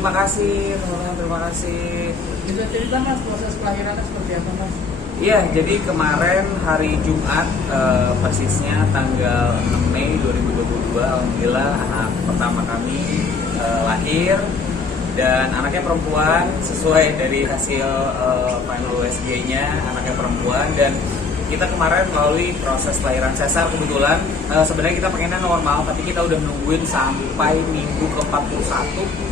terima kasih teman-teman, terima kasih. Bisa cerita Mas proses kelahirannya seperti apa Mas? Iya, jadi kemarin hari Jumat, persisnya tanggal 6 Mei 2022, alhamdulillah anak pertama kami lahir. Dan anaknya perempuan, sesuai dari hasil final USG-nya, anaknya perempuan. Dan kita kemarin melalui proses kelahiran sesar kebetulan. Sebenarnya kita pengennya normal, tapi kita udah nungguin sampai minggu ke-41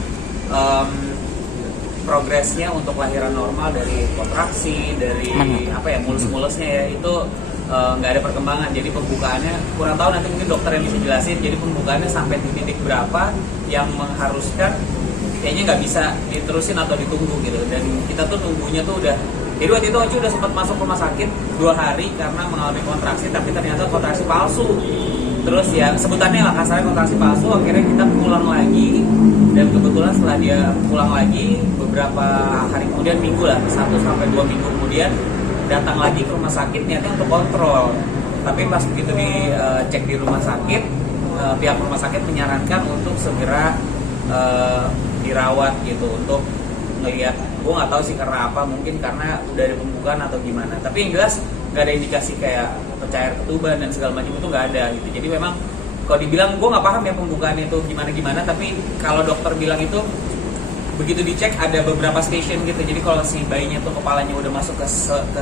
progresnya untuk lahiran normal, dari kontraksi, dari mulus-mulusnya ya, itu nggak ada perkembangan. Jadi pembukaannya kurang tahu, nanti mungkin dokter yang bisa jelasin. Jadi pembukaannya sampai di titik berapa yang mengharuskan kayaknya nggak bisa diterusin atau ditunggu gitu. Dan kita tuh nunggunya tuh udah, jadi waktu itu Oci udah sempat masuk rumah sakit 2 hari karena mengalami kontraksi, tapi ternyata kontraksi palsu. Terus ya sebutannya lah kasarnya kontraksi palsu. Akhirnya kita pulang lagi, dan kebetulan setelah dia pulang lagi beberapa hari kemudian, minggu lah, 1-2 minggu kemudian datang lagi ke rumah sakit niatnya untuk kontrol. Tapi pas begitu dicek di rumah sakit, pihak rumah sakit menyarankan untuk segera dirawat gitu, untuk ngelihat, gue nggak tahu sih karena apa, mungkin karena udah ada pembukaan atau gimana. Tapi yang jelas nggak ada indikasi kayak pecah air ketuban dan segala macam, itu nggak ada gitu. Jadi memang kalau dibilang, gue nggak paham ya pembukaan itu gimana, tapi kalau dokter bilang itu begitu dicek ada beberapa station gitu. Jadi kalau si bayinya tuh kepalanya udah masuk ke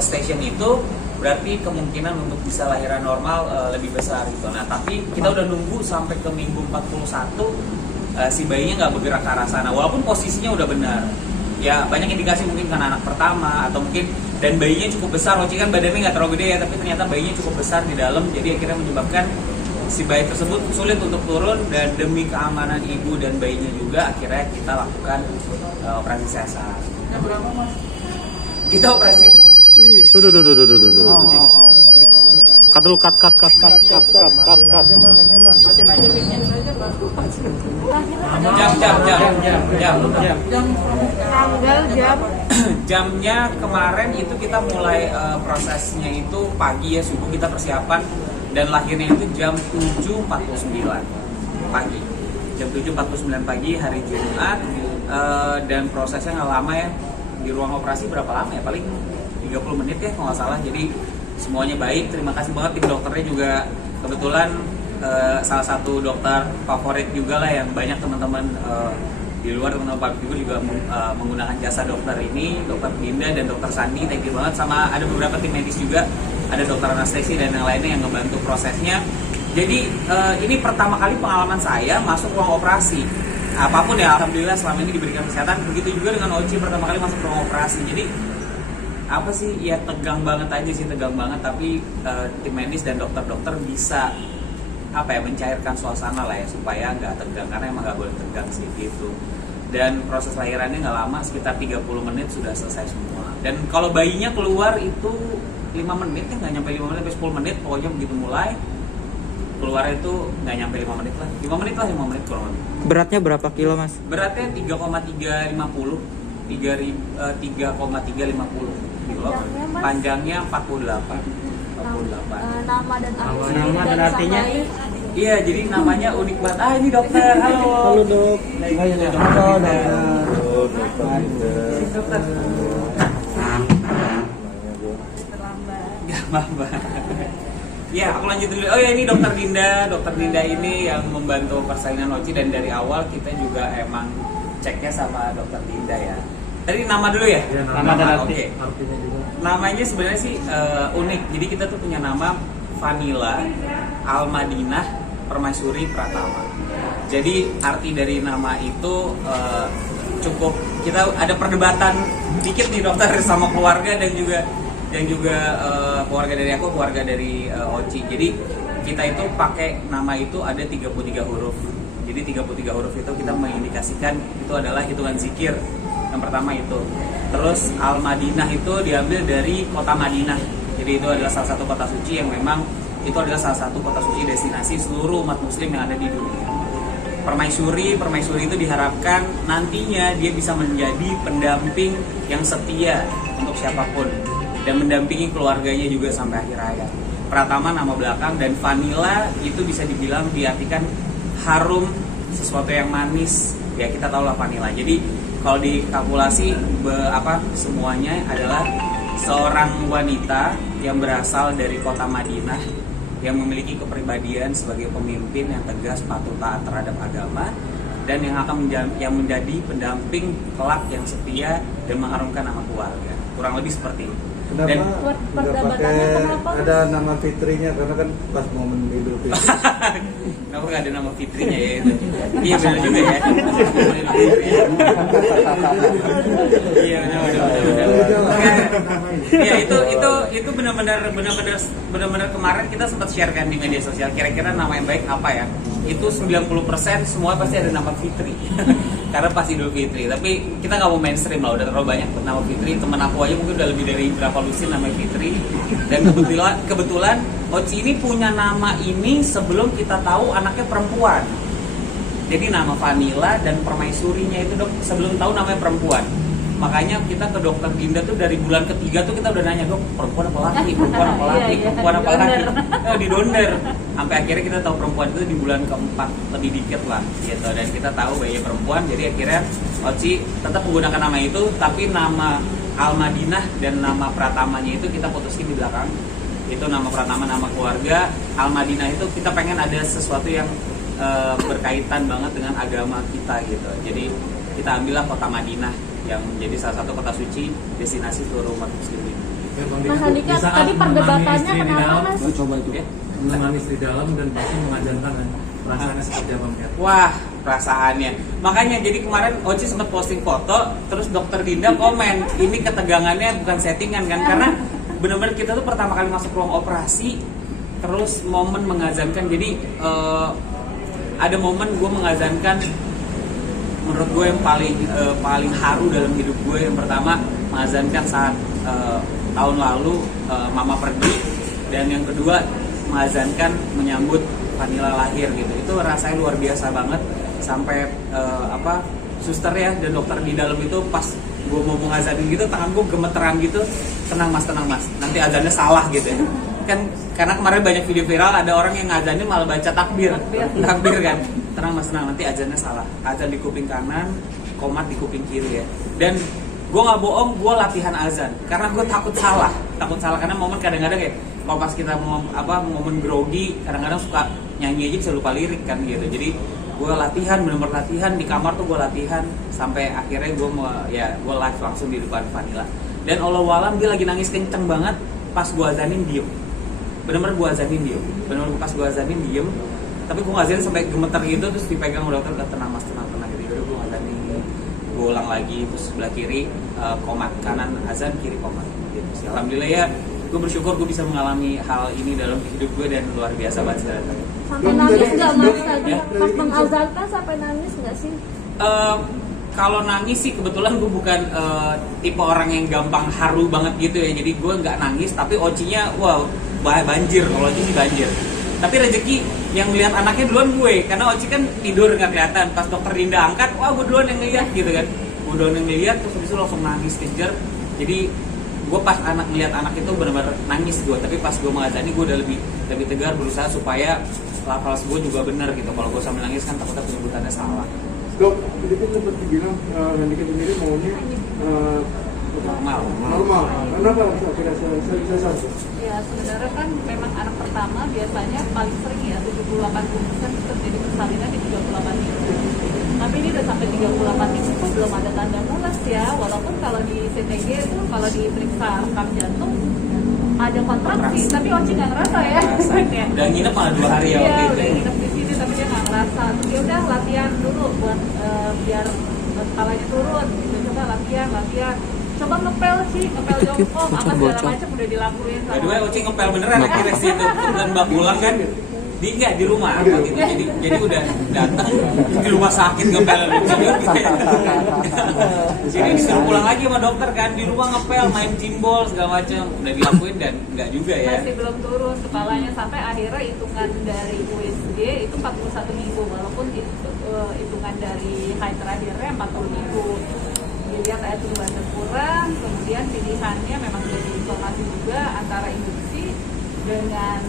station itu, berarti kemungkinan untuk bisa lahiran normal lebih besar gitu. Nah tapi kita udah nunggu sampai ke minggu 41, si bayinya nggak bergerak ke arah sana, walaupun posisinya udah benar. Ya banyak indikasi mungkin karena anak pertama, atau mungkin, dan bayinya cukup besar. Oci kan badannya nggak terlalu gede ya, tapi ternyata bayinya cukup besar di dalam. Jadi akhirnya menyebabkan si bayi tersebut sulit untuk turun, dan demi keamanan ibu dan bayinya juga akhirnya kita lakukan operasi sesar. Yang berapa Mas? Kita operasi. Cut dulu, cut. Bacain aja pinknya aja Mas. Jam. Tanggal jam. Jamnya kemarin itu kita mulai prosesnya itu pagi ya, subuh kita persiapan, dan lahirnya itu jam 7.49 pagi. Jam 7.49 pagi hari Jumat, dan prosesnya nggak lama ya. Di ruang operasi berapa lama ya? Paling 30 menit ya kalau nggak salah. Jadi semuanya baik, terima kasih banget tim dokternya juga. Kebetulan salah satu dokter favorit juga lah, yang banyak teman-teman di luar, teman-teman publik juga menggunakan jasa dokter ini, dokter Dinda dan dokter Sandi. Thank you banget. Sama ada beberapa tim medis juga, ada dokter anestesi dan yang lainnya yang ngebantu prosesnya. Jadi ini pertama kali pengalaman saya masuk ruang operasi. Apapun ya, alhamdulillah selama ini diberikan kesehatan. Begitu juga dengan Oci pertama kali masuk ruang operasi. Jadi apa sih ya, tegang banget aja sih, tegang banget. Tapi tim medis dan dokter-dokter bisa mencairkan suasana lah ya, supaya nggak tegang, karena emang nggak boleh tegang sih gitu. Dan proses lahirannya nggak lama, sekitar 30 menit sudah selesai semua. Dan kalau bayinya keluar itu 5 menit ya, nggak nyampe 5 menit sampai 10 menit, pokoknya begitu mulai keluar itu nggak nyampe 5 menit lah, 5 menit kurang lebih. Beratnya berapa kilo Mas? Beratnya 3,350 kilo, panjangnya 48. Nama dan artinya? Iya, jadi namanya unik banget. Ini dokter, halo. Halo dok. Dokter. Terlambat. Ya, aku lanjut dulu. Oh ya, ini dokter Dinda. Dokter Dinda ini yang membantu persalinan Oci, dan dari awal kita juga emang ceknya sama dokter Dinda ya. Tadi nama dulu ya? Nama dan arti. Oke. Namanya sebenarnya sih unik. Jadi kita tuh punya nama Vanila Almadinah Permaisuri Pratama. Jadi arti dari nama itu cukup, kita ada perdebatan dikit nih dokter sama keluarga, dan juga keluarga dari aku, keluarga dari Oci. Jadi kita itu pakai nama itu ada 33 huruf. Jadi 33 huruf itu kita mengindikasikan itu adalah hitungan zikir. Yang pertama itu. Terus Al-Madinah itu diambil dari kota Madinah. Jadi itu adalah salah satu kota suci yang memang itu adalah salah satu kota suci destinasi seluruh umat muslim yang ada di dunia. Permaisuri itu diharapkan nantinya dia bisa menjadi pendamping yang setia untuk siapapun, dan mendampingi keluarganya juga sampai akhir hayat. Pratama nama belakang, dan Vanila itu bisa dibilang diartikan harum, sesuatu yang manis, ya kita tahu lah vanilla. Jadi kalau dikalkulasi semuanya adalah seorang wanita yang berasal dari kota Madinah yang memiliki kepribadian sebagai pemimpin yang tegas, patuh taat terhadap agama, dan yang akan menjadi pendamping kelak yang setia dan mengharumkan nama keluarga. Kurang lebih seperti itu. Kenapa Dan nggak pakai ada nama Fitrinya, karena kan pas momen Idul Fitri. kenapa nggak ada nama Fitrinya ya itu? Iya benar juga ya. Iya benar. Ya itu benar-benar kemarin kita sempat share kan di media sosial. Kira-kira nama yang baik apa ya? Itu 90% semua pasti ada nama Fitri. Karena pas Idul Fitri. Tapi kita nggak mau mainstream lah, udah terlalu banyak nama Fitri. Temen aku aja mungkin udah lebih dari berapa lusin nama Fitri. Dan kebetulan Oci ini punya nama ini sebelum kita tahu anaknya perempuan. Jadi nama Vanilla dan Permaisurinya itu dok sebelum tahu namanya perempuan. Makanya kita ke dokter Dinda tuh dari bulan ketiga tuh kita udah nanya, dok perempuan apa laki, perempuan apa laki, perempuan apa laki, di donder. Sampai akhirnya kita tahu perempuan itu di bulan keempat lebih dikit lah gitu, dan kita tahu bayinya perempuan. Jadi akhirnya Oci tetap menggunakan nama itu, tapi nama Al-Madinah dan nama Pratamanya itu kita putuskan di belakang. Itu nama Pratama, nama keluarga. Al-Madinah itu kita pengen ada sesuatu yang berkaitan banget dengan agama kita gitu. Jadi kita ambillah kota Madinah yang menjadi salah satu kota suci destinasi seluruh umat muslimin. Mas Andika, tadi perdebatannya kenapa Mas? Coba itu Ya. menangis di dalam dan pasti mengajarkan tangan. Perasaannya seperti apa melihat? Wah, perasaannya. Makanya jadi kemarin Oci sempat posting foto, terus dokter Dinda komen, ini ketegangannya bukan settingan kan? Karena benar-benar kita tuh pertama kali masuk ruang operasi, terus momen mengazankan. Jadi ada momen gue mengazankan, menurut gue yang paling haru dalam hidup gue. Yang pertama mengazankan saat tahun lalu mama pergi, dan yang kedua mengazankan menyambut Vanilla lahir gitu. Itu rasanya luar biasa banget. Sampai suster ya dan dokter di dalam itu pas gue mau mengazanin gitu, tangan gue gemeteran gitu. Tenang mas, nanti azannya salah gitu ya. Kan karena kemarin banyak video viral ada orang yang ngazanin malah baca takbir kan. Tenang mas, nanti azannya salah. Azan di kuping kanan, qomat di kuping kiri ya. Dan gue nggak bohong, gue latihan azan karena gue takut salah karena momen kadang-kadang ya kalau pas kita momen grogi kadang-kadang suka nyanyi aja bisa lupa lirik kan gitu. Jadi gue latihan, bener-bener latihan di kamar tuh gue latihan sampai akhirnya gue live langsung di depan Vanilla. Dan Allah-walam dia lagi nangis kenceng banget pas gue azanin diem. Bener-bener gue azanin diem. Tapi gue ngazanin sampai gemeter gitu, terus dipegang sama dokter, tenang mas, tenang gitu. Udah gue ngazanin, gue ulang lagi, terus sebelah kiri qomat, kanan azan, kiri qomat gitu. Alhamdulillah ya, gue bersyukur gue bisa mengalami hal ini dalam hidup gue dan luar biasa banget. Sampai nangis nggak Mas tadi? Pas mengazankan sampai nangis nggak sih? Kalau nangis sih kebetulan gue bukan tipe orang yang gampang haru banget gitu ya. Jadi gue nggak nangis, tapi Ocinya wow banjir. Kalau Oci sih banjir. Tapi rezeki yang melihat anaknya duluan gue, karena Oci kan tidur nggak kelihatan. Pas dokter Dinda angkat, wah gue duluan yang ngeliat gitu kan. Gue duluan yang ngeliat, terus habis itu langsung nangis kejer. Jadi gue pas ngeliat anak itu benar-benar nangis gue. Tapi pas gue mengazani gue udah lebih tegar, berusaha supaya lafaz gue juga benar gitu. Kalau gue sambil nangis kan takutnya penyebutannya salah. Dok, tadi kan sempat dibilang Handika sendiri maunya normal. Kenapa akhirnya saya satu? Ya sebenarnya kan memang anak pertama biasanya paling sering ya 70-80% terjadi persalinan di 38 minggu. Tapi ini udah sampai 38 minggu pun belum ada tanda mulas ya. Walaupun kalau di CTG itu kalau diperiksa rekam jantung ada kontraksi, tapi Oci nggak ngerasa ya. Udah nginep malah 2 hari ya waktu Iya, itu. udah nginep di sini tapi dia nggak ngerasa. Terus ya udah latihan dulu buat biar kepalanya turun. Gitu. Coba latihan. Coba ngepel jongkok, apa segala macam udah dilakuin. By the way, Oci ngepel beneran akhirnya sih itu. Dan Mbak pulang kan di rumah waktu itu. Jadi udah datang di rumah sakit ngepel. Jadi disuruh pulang lagi sama dokter kan, di rumah ngepel, main jimbol segala macam. Udah dilakuin dan enggak juga ya. Masih belum turun kepalanya sampai akhirnya hitungan dari USG itu 41 minggu walaupun hitungan dari high terakhirnya 40 minggu. Dilihat air tubuhnya kurang, kemudian pilihannya memang jadi informasi juga antara induksi dengan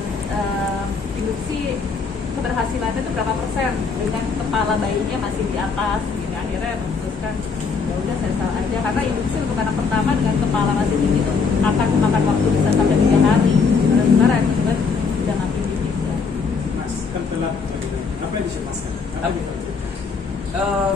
induksi keberhasilannya itu berapa persen dengan kepala bayinya masih di atas gitu. Akhirnya memutuskan ya udah sesar aja karena induksi untuk anak pertama dengan kepala masih tinggi itu akan memakan waktu bisa sampai 3 hari. Sebenarnya kan udah makin dikit ya. Mas, kan telah apa yang dicemaskan? Apa yang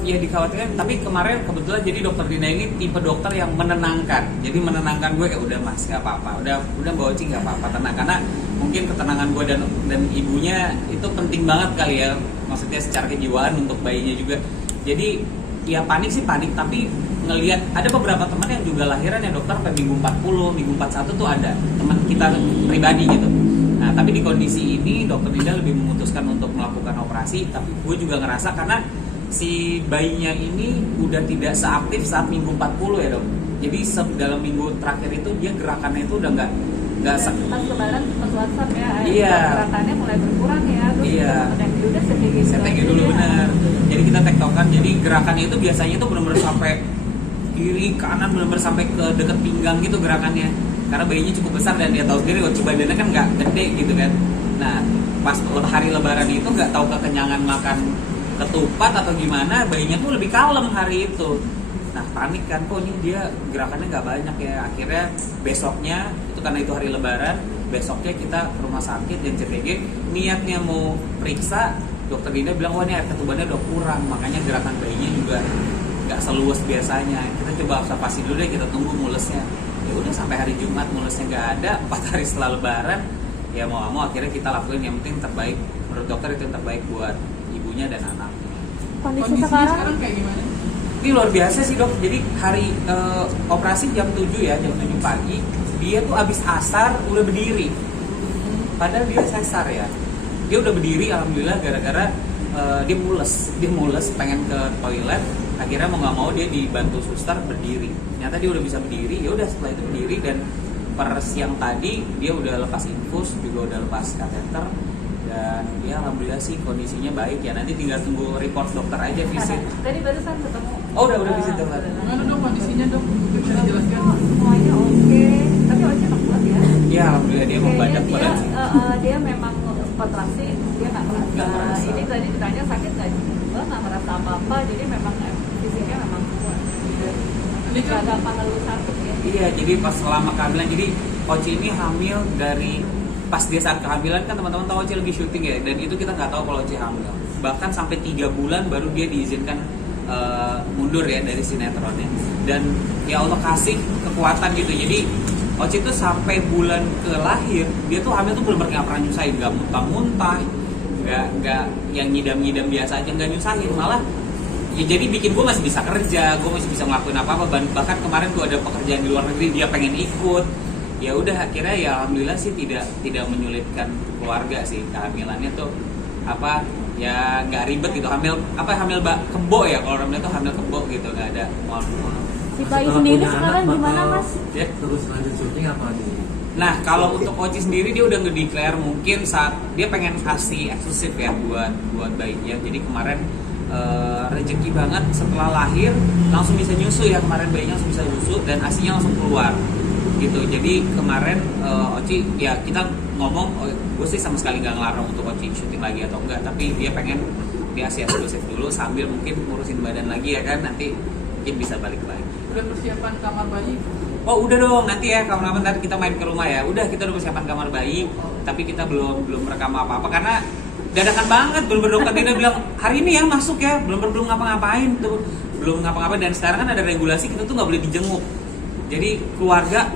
Ya dikhawatirkan, tapi kemarin kebetulan jadi dokter Dina ini tipe dokter yang menenangkan. Jadi menenangkan gue, ya udah mas, gak apa-apa, udah Mbak Oci gak apa-apa, tenang. Karena mungkin ketenangan gue dan ibunya itu penting banget kali ya, maksudnya secara kejiwaan untuk bayinya juga. Jadi ya panik sih panik, tapi ngelihat ada beberapa teman yang juga lahiran ya dokter sampai minggu 40, minggu 41 tuh ada teman kita pribadi gitu. Nah tapi di kondisi ini dokter Dina lebih memutuskan untuk melakukan operasi, tapi gue juga ngerasa karena si bayinya ini udah tidak seaktif saat minggu 40 ya dok. Jadi dalam minggu terakhir itu dia gerakannya itu udah nggak pas lebaran pas WhatsApp ya, iya. gerakannya mulai berkurang ya, terus iya. udah CTG dulu benar. Jadi kita tektokan, jadi gerakannya itu biasanya itu benar-benar sampai kiri kanan, benar-benar sampai ke deket pinggang gitu gerakannya. Karena bayinya cukup besar dan dia tahu sendiri Oci badannya kan nggak gede gitu kan. Nah pas hari lebaran itu nggak tahu kekenyangan makan ketupat atau gimana, bayinya tuh lebih kalem hari itu. Nah panik kan, kok ini dia gerakannya nggak banyak ya. Akhirnya besoknya itu karena itu hari lebaran, besoknya kita ke rumah sakit dan CTG, niatnya mau periksa, dokter Dina bilang wah ini air ketubannya udah kurang, makanya gerakan bayinya juga nggak seluas biasanya. Kita coba observasi dulu deh, kita tunggu mulesnya. Ya udah sampai hari Jumat mulesnya nggak ada, 4 hari setelah lebaran ya mau akhirnya kita lakuin yang penting terbaik menurut dokter, itu yang terbaik buat ibunya dan anaknya. Kondisi sekarang kayak gimana? Ini luar biasa sih dok. Jadi hari operasi jam 7 ya, jam 7 pagi dia tuh abis asar udah berdiri. Padahal dia sesar ya. Dia udah berdiri alhamdulillah gara-gara dia mules pengen ke toilet. Akhirnya mau nggak mau dia dibantu suster berdiri. Ternyata dia udah bisa berdiri. Ya udah setelah itu berdiri dan per siang tadi dia udah lepas infus, juga udah lepas kateter. Dan ya alhamdulillah sih kondisinya baik ya, nanti tinggal tunggu report dokter aja visit. Tadi barusan ketemu. Oh udah visit dokter. Gimana dong kondisinya dok? Bisa dijelaskan? Semuanya oke. Tapi Oci emang kuat ya. Ya alhamdulillah dia membadak Kayaknya badan sih. dia memang kontraksi dia nggak merasa. Nggak merasa. Ini tadi ditanya sakit nggak? Gue nggak merasa apa-apa. Jadi memang fisiknya memang kuat. Ini Nggak kan gampang ngeluh sakit ya. Iya, jadi pas selama kehamilan, jadi Oci ini hamil dari pas dia saat kehamilan kan teman-teman tahu Oci lagi syuting ya, dan itu kita nggak tahu kalau Oci hamil. Bahkan sampai 3 bulan baru dia diizinkan mundur ya dari sinetronnya. Dan ya Allah kasih kekuatan gitu. Jadi Oci itu sampai bulan ke lahir dia tuh hamil tuh belum pernah nyusahin, nggak muntah-muntah, nggak yang ngidam-ngidam biasa aja, nggak nyusahin, malah ya jadi bikin gue masih bisa kerja, gue masih bisa ngelakuin apa-apa. Bahkan kemarin gue ada pekerjaan di luar negeri, dia pengen ikut. Ya udah akhirnya ya alhamdulillah sih tidak menyulitkan keluarga sih kehamilannya tuh apa ya nggak ribet gitu. Hamil kebo ya, kalau orang itu hamil kebo gitu, nggak ada mual-mual. si bayi sendiri sekarang gimana mas? Ya. Terus lanjut syuting apa nih? Nah kalau untuk Oci sendiri dia udah nge-declare mungkin saat dia pengen kasih eksklusif ya buat bayinya. Jadi kemarin rezeki banget setelah lahir langsung bisa nyusu ya, kemarin bayinya langsung bisa nyusu dan asinya langsung keluar gitu. Jadi kemarin Oci ya kita ngomong, gue sih sama sekali nggak ngelarang untuk Oci syuting lagi atau enggak, tapi dia pengen dia asi eksklusif dulu sambil mungkin ngurusin badan lagi ya kan, nanti mungkin bisa balik lagi. udah persiapan kamar bayi. Oh udah dong, nanti ya kapan-kapan nanti kita main ke rumah ya. Udah kita udah persiapan kamar bayi, tapi kita belum rekam apa-apa karena dadakan banget. Belum dokter Dina bilang hari ini ya masuk ya, belum ngapa-ngapain tuh, belum ngapa-ngapain. Dan sekarang kan ada regulasi kita tuh nggak boleh dijenguk. Jadi keluarga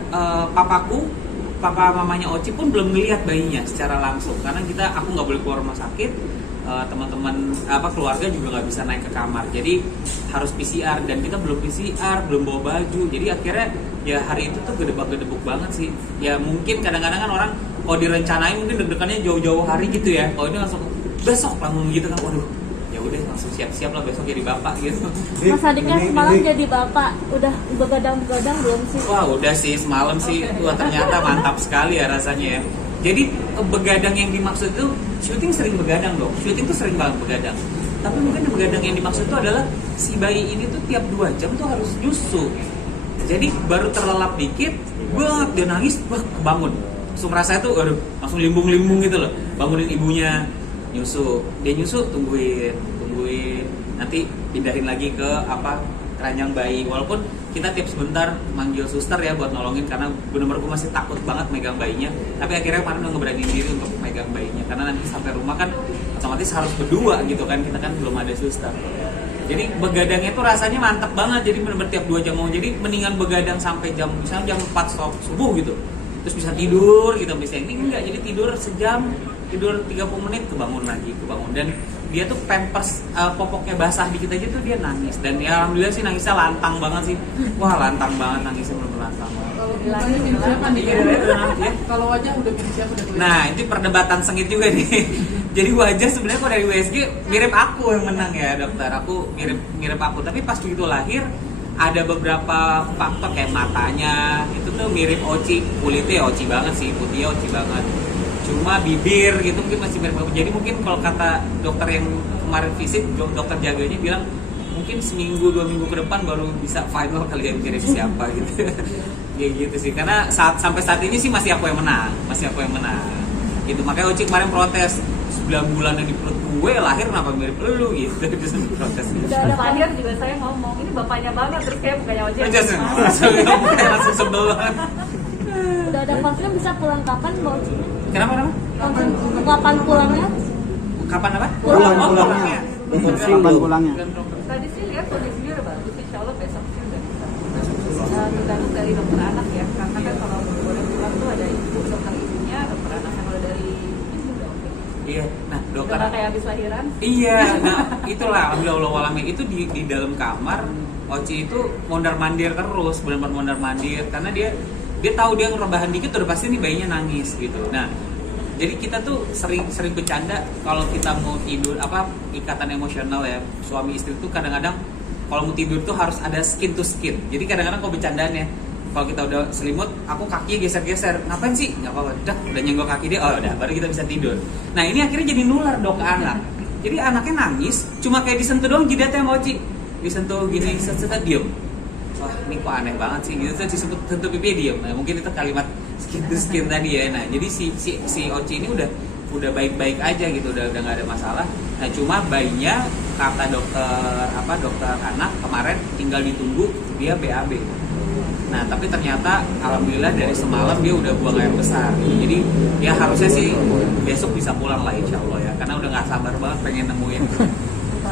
papa mamanya Oci pun belum ngelihat bayinya secara langsung karena aku nggak boleh keluar rumah sakit. Teman-teman keluarga juga nggak bisa naik ke kamar, jadi harus PCR dan kita belum PCR, belum bawa baju. Jadi akhirnya ya hari itu tuh gedebak-gedebuk banget sih. Ya mungkin kadang-kadang kan orang kalau direncanain mungkin deg-degannya jauh-jauh hari gitu ya. Kalau ini langsung besok langsung gitu kan, waduh ya udah langsung siap-siap lah besok jadi bapak gitu. Mas Adiknya semalam jadi bapak, udah begadang-begadang belum sih? Wah udah sih semalam sih, wah ternyata mantap sekali ya rasanya ya. Jadi begadang yang dimaksud itu syuting sering begadang dong, syuting tuh sering banget begadang. Tapi mungkin begadang yang dimaksud itu adalah si bayi ini tuh tiap 2 jam tuh harus nyusu. Jadi baru terlelap dikit, banget dia nangis, wah kebangun. Langsung rasanya tuh, aduh, langsung limbung-limbung gitu loh, bangunin ibunya. nyusu, dia nyusu tungguin, nanti pindahin lagi ke keranjang bayi. Walaupun kita tiap sebentar manggil suster ya buat nolongin, karena bener-bener gue masih takut banget megang bayinya. Tapi akhirnya kemarin udah ngeberaniin diri untuk megang bayinya, karena nanti sampai rumah kan otomatis harus berdua gitu kan, kita kan belum ada suster. Jadi begadangnya tuh rasanya mantep banget, jadi bener-bener tiap 2 jam mau. Jadi mendingan begadang sampai misalnya jam 4 subuh gitu, terus bisa tidur gitu. Bisa ini enggak, jadi tidur sejam, tidur 30 menit, kebangun. Dan dia tuh pampers popoknya basah dikit aja tuh dia nangis. Dan ya alhamdulillah sih nangisnya lantang banget sih. Wah lantang banget nangisnya, bener-bener lantang banget. Kalau mukanya mirip siapa nih? Iya. Kalau wajah udah mirip siapa udah kelihatan. Nah itu perdebatan sengit juga nih. Jadi wajah sebenarnya kalau dari USG mirip aku yang menang ya dokter. Aku mirip aku. Tapi pas begitu lahir ada beberapa faktor kayak matanya itu tuh mirip Oci. Kulitnya Oci banget sih, putihnya Oci banget. Cuma bibir gitu mungkin masih mirip aku. Jadi mungkin kalau kata dokter yang kemarin visit, dokter jaganya bilang mungkin seminggu 2 minggu ke depan baru bisa final kali ya mirip siapa gitu. Ya gitu sih. Karena sampai saat ini sih masih aku yang menang. Gitu. Makanya Oci kemarin protes, 9 bulan yang di perut gue lahir kenapa mirip lu gitu. Terus protes gitu. Udah ada lahir juga saya ngomong ini bapaknya banget, terus kayak bukannya ojek. Langsung sebel banget. Udah ada konfirm bisa pulang kapan mau? Kenapa? Konfirm kapan pulangnya? Kapan apa? Pulangnya. Kapan pulangnya? Tadi sih lihat kondisinya udah bagus, insya Allah besok sih udah bisa. Tergantung dari dokter anak ya, karena kan kalau boleh pulang tuh ada ibu, dokter ibunya, dokter anak. Kalau dari ibu udah oke. Iya, nah dokter. Udah kayak habis lahiran. Iya, nah itulah alhamdulillah itu di dalam kamar Oci itu mondar-mandir terus, benar-benar mondar-mandir karena dia tahu dia ngerebahan dikit udah pasti nih bayinya nangis gitu. Nah, jadi kita tuh sering bercanda kalau kita mau tidur ikatan emosional ya suami istri tuh kadang-kadang kalau mau tidur tuh harus ada skin to skin. Jadi kadang-kadang kalau bercandaannya kalau kita udah selimut, aku kakinya geser-geser. Ngapain sih? Nggak apa-apa. Udah nyenggol kaki dia, udah baru kita bisa tidur. Nah ini akhirnya jadi nular dong ke anak. Jadi anaknya nangis, cuma kayak disentuh doang jidatnya sama Oci. Disentuh gini, set diem. Wah ini kok aneh banget sih. Gitu terus disebut sentuh pipi diem. Nah mungkin itu kalimat skin to skin tadi ya. Nah jadi si Oci ini udah baik-baik aja gitu, udah nggak ada masalah. Nah cuma bayinya kata dokter anak kemarin tinggal ditunggu dia BAB. Nah tapi ternyata alhamdulillah dari semalam dia udah buang air besar. Jadi ya harusnya sih besok bisa pulang lah insya Allah ya. Karena udah nggak sabar banget pengen nemuin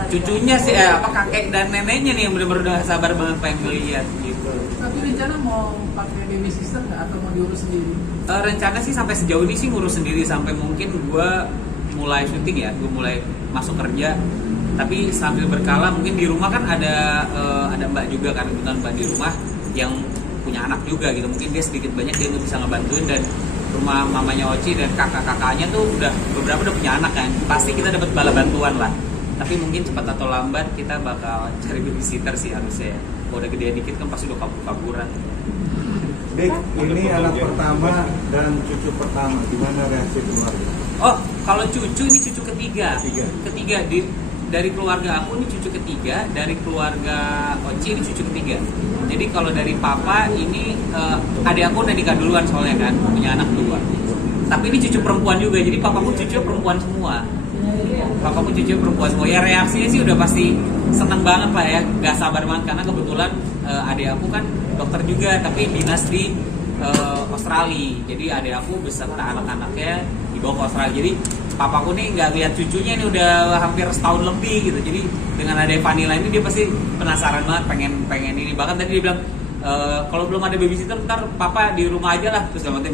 cucunya sih kakek dan neneknya nih yang bener-bener udah gak sabar banget pengen ngeliat gitu. Tapi rencana mau pakai baby sister nggak atau mau diurus sendiri? Rencana sih sampai sejauh ini sih ngurus sendiri sampai mungkin gue mulai syuting ya, gue mulai masuk kerja. Tapi sambil berkala mungkin di rumah kan ada mbak juga kan, kebetulan mbak di rumah yang punya anak juga gitu, mungkin dia sedikit banyak dia bisa ngebantuin. Dan rumah mamanya Oci dan kakak-kakaknya tuh beberapa udah punya anak kan, pasti kita dapat bala bantuan lah. Tapi mungkin cepat atau lambat kita bakal cari babysitter sih harusnya ya. Kalau udah gede dikit kan pasti udah kabur-kaburan. Dik, ini anak pertama dan cucu pertama, gimana reaksi keluarga? Oh, kalau cucu ini cucu ketiga. Ketiga. Dari keluarga aku ini cucu ketiga, dari keluarga Oci ini cucu ketiga. Jadi kalau dari papa ini adik aku udah nikah duluan soalnya kan, punya anak 2. Tapi ini cucu perempuan juga, jadi papaku cucu perempuan semua. Papaku cucu perempuan semua. Ya reaksinya sih udah pasti seneng banget lah ya, gak sabar banget karena kebetulan adik aku kan dokter juga, tapi dinas di Australia. Jadi adik aku beserta anak-anaknya dibawa ke Australia. Jadi papaku nih nggak lihat cucunya ini udah hampir setahun lebih gitu. Jadi dengan ada Vanilla ini dia pasti penasaran banget, pengen ini. Bahkan tadi dia bilang kalau belum ada babysitter ntar papa di rumah aja lah. Terus dalam arti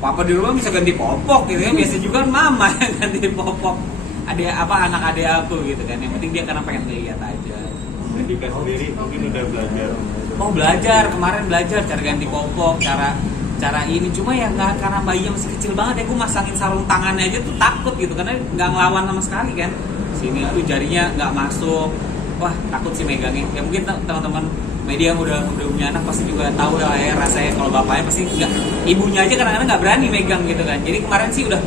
papa di rumah bisa ganti popok gitu ya. Biasa juga mama yang ganti popok. Anak adik aku gitu kan. Yang penting dia karena pengen lihat aja. Dika sendiri mungkin udah belajar. Oh belajar, kemarin belajar cara ganti popok, cara ini. Cuma ya nggak, karena bayinya masih kecil banget ya, gue masangin sarung tangannya aja tuh takut gitu karena nggak ngelawan sama sekali kan. Sini aduh jarinya nggak masuk, wah takut sih megangnya. Ya mungkin teman-teman media yang udah punya anak pasti juga tahu lah ya rasanya kalau bapaknya pasti nggak, ibunya aja kadang-kadang nggak berani megang gitu kan. Jadi kemarin sih udah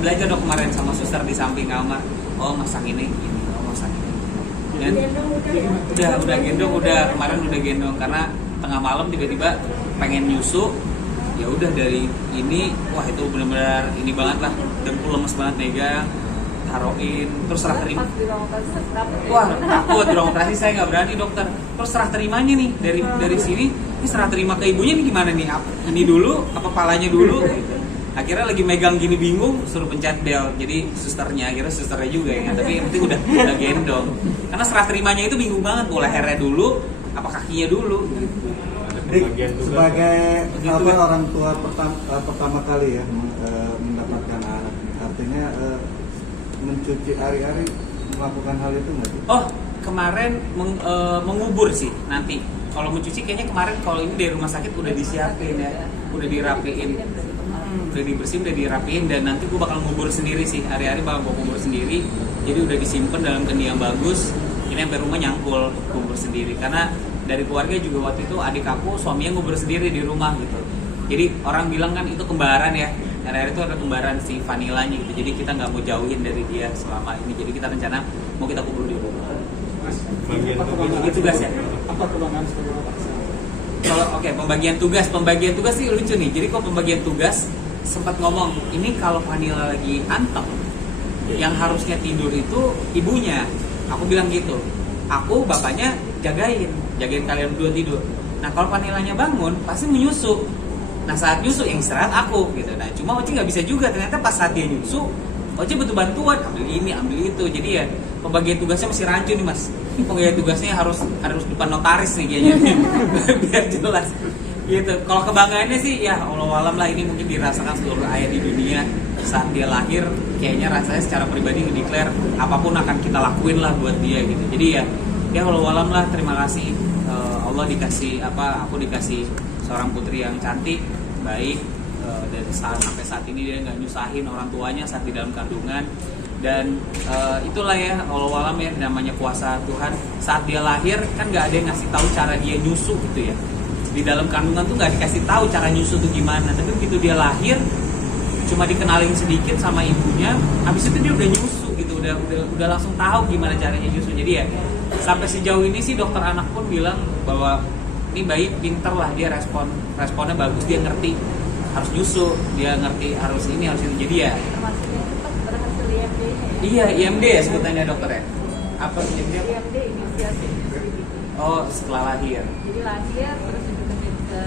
belajar dong kemarin sama suster di samping kamar. Oh masang ini, oh masang ini. Dan udah gendong, kemarin udah gendong karena tengah malam tiba-tiba pengen nyusu. Ya udah dari ini, wah itu benar-benar ini banget lah, dengkul lemes banget megang. taruhin, terus serah terima. Pas di ruang operasi berapa? Wah, takut di ruang operasi saya nggak berani dokter. Terus serah terimanya nih dari sini, ini serah terima ke ibunya nih gimana nih? Ini dulu, apa palanya dulu? Gitu. Akhirnya lagi megang gini bingung, suruh pencet bel. Jadi susternya, akhirnya susternya juga ya. Tapi yang penting udah gendong. Karena serah terimanya itu bingung banget, mau lehernya dulu, apa kakinya dulu? Gitu. Dik, sebagai orang tua pertama kali ya mendapatkan anak, artinya mencuci hari-hari melakukan hal itu nggak sih? Oh, kemarin mengubur sih nanti. Kalau mencuci kayaknya kemarin kalau ini dari rumah sakit udah disiapin ya, udah dirapiin, udah dibersihin, udah dirapiin, dan nanti gue bakal ngubur sendiri sih, hari-hari bakal gue ngubur sendiri. Jadi udah disimpan dalam kendi yang bagus. Ini sampai rumah nyangkul, ngubur sendiri. Karena dari keluarga juga waktu itu adik aku suaminya ngubur sendiri di rumah gitu. Jadi orang bilang kan itu kembaran ya. Hari-hari itu ada kembaran si Vanilanya gitu. Jadi kita nggak mau jauhin dari dia selama ini. Jadi kita rencana mau kita kubur di rumah. Ini tugas ya. Apa kebanggaan sebagai bapak? Kalau pembagian tugas sih lucu nih. Jadi kalau pembagian tugas sempat ngomong ini kalau Vanilla lagi anteng, yang harusnya tidur itu ibunya. Aku bilang gitu. Aku bapaknya jagain kalian berdua tidur. Nah kalau Vanillanya bangun pasti menyusu. Nah saat nyusu yang istirahat aku gitu. Nah cuma Oci nggak bisa juga, ternyata pas saat dia nyusu Oci butuh bantuan, ambil ini ambil itu. Jadi ya pembagian tugasnya masih rancu nih mas. Ini pembagian tugasnya harus depan notaris nih kayaknya biar jelas gitu. Kalau kebanggaannya sih ya Allah alam lah, ini mungkin dirasakan seluruh ayah di dunia saat dia lahir. Kayaknya rasanya secara pribadi ngedeclare apapun akan kita lakuin lah buat dia gitu. Jadi ya Allah alam lah, terima kasih Allah dikasih aku dikasih seorang putri yang cantik, baik, dari sampai saat ini dia nggak nyusahin orang tuanya saat di dalam kandungan. Dan itulah ya Allah alam ya, namanya kuasa Tuhan. Saat dia lahir kan nggak ada yang ngasih tahu cara dia nyusu gitu ya. Di dalam kandungan tuh nggak dikasih tahu cara nyusu tuh gimana. Tapi begitu dia lahir cuma dikenalin sedikit sama ibunya, habis itu dia udah nyusu gitu, udah langsung tahu gimana caranya nyusu. Jadi ya sampai sejauh ini sih dokter anak pun bilang bahwa ini bayi pinter lah, dia responnya bagus, dia ngerti harus nyusu, dia ngerti harus ini harus itu. Jadi ya Termasuk yang cepat berhasil IMD -nya ya. iya IMD ya sebutannya dokter ya. Apa IMD? IMD inisiasi menyusui. Oh setelah lahir. Jadi lahir terus dideketin ke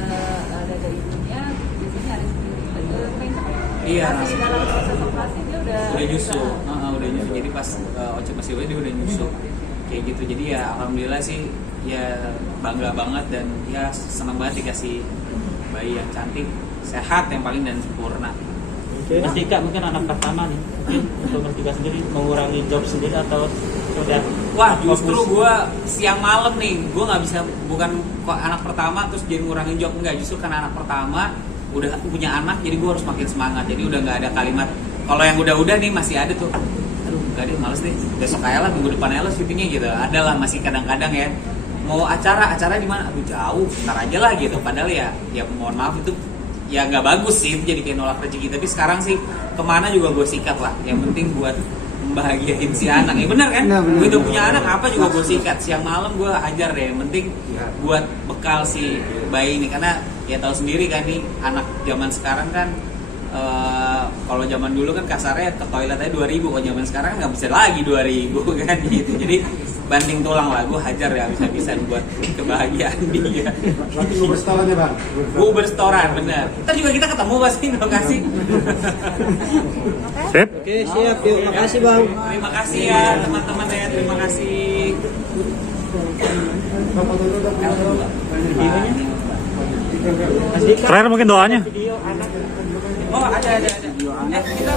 dada ibunya, biasanya hari Senin itu main cepat. Iya, Masih di dalam proses operasi dia udah nyusu, bisa. udah nyusu. Jadi pas Oce masih dia udah nyusu kayak gitu. Jadi ya alhamdulillah sih ya bangga banget, dan ya senang banget dikasih bayi yang cantik, sehat yang paling, dan sempurna. Mas Dika mungkin anak pertama nih, mungkin untuk Mas Dika sendiri mengurangi job sendiri atau sudah? Wah justru gue siang malam nih, gue nggak bisa, bukan kok anak pertama terus jadi ngurangin job, enggak, justru karena anak pertama udah punya anak, jadi gue harus makin semangat. Jadi udah nggak ada kalimat, kalau yang udah nih masih ada tuh, aduh nggak deh males deh, besok aja lah, minggu depan aja lah syutingnya gitu, ada lah masih kadang-kadang ya. Mau acara di mana, aduh jauh, ntar aja lah gitu. Padahal ya mohon maaf itu ya nggak bagus sih, itu jadi kayak nolak rezeki. Tapi sekarang sih kemana juga gue sikat lah, yang penting buat membahagiain si anak. Ya benar kan, gue udah punya anak apa juga gue sikat, siang malam gue ajar deh, yang penting buat bekal si bayi ini. Karena ya tahu sendiri kan nih, anak zaman sekarang kan kalau zaman dulu kan kasarnya ke toilet aja 2.000, kalau zaman sekarang nggak bisa lagi 2.000 kan gitu. Jadi banting tulang lah, gue hajar ya bisa-bisa buat kebahagiaan dia. Berarti gue berstoran ya bang? Gue berstoran, bener. Ntar juga kita ketemu pasti di lokasi. Sip. Oke siap, yuk makasih bang. Terima kasih ya teman-teman ya, terima kasih. Mas Dika. Terakhir mungkin doanya. Video anak. Oh ada. Kita